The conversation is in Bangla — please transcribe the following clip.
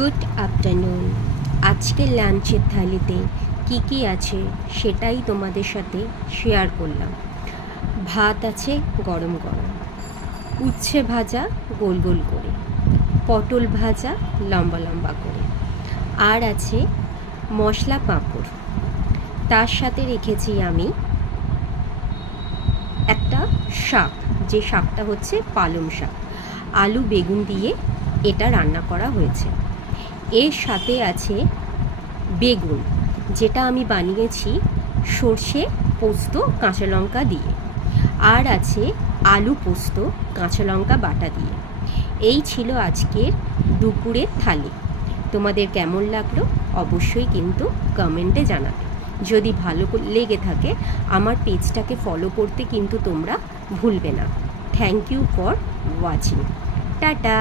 Good afternoon. আজকে লাঞ্চের থালিতে কি আছে সেটাই তোমাদের সাথে শেয়ার করলাম। ভাত আছে গরম গরম, উচ্ছে ভাজা গোল গোল করে, পটল ভাজা লম্বা লম্বা করে, আর আছে মশলা পাঁপড়। তার সাথে রেখেছি আমি একটা শাক, যে শাকটা হচ্ছে পালং শাক। আলু বেগুন দিয়ে এটা রান্না করা হয়েছে। এর সাথে আছে বেগুন, যেটা আমি বানিয়েছি সর্ষে পোস্ত কাঁচা লঙ্কা দিয়ে, আর আছে আলু পোস্ত কাঁচা লঙ্কা বাটা দিয়ে। এই ছিল আজকের দুপুরের থালি। তোমাদের কেমন লাগলো অবশ্যই কিন্তু কমেন্টে জানাবে। যদি ভালো লেগে থাকে আমার পেজটাকে ফলো করতে কিন্তু তোমরা ভুলবে না। Thank you for watching. Tata.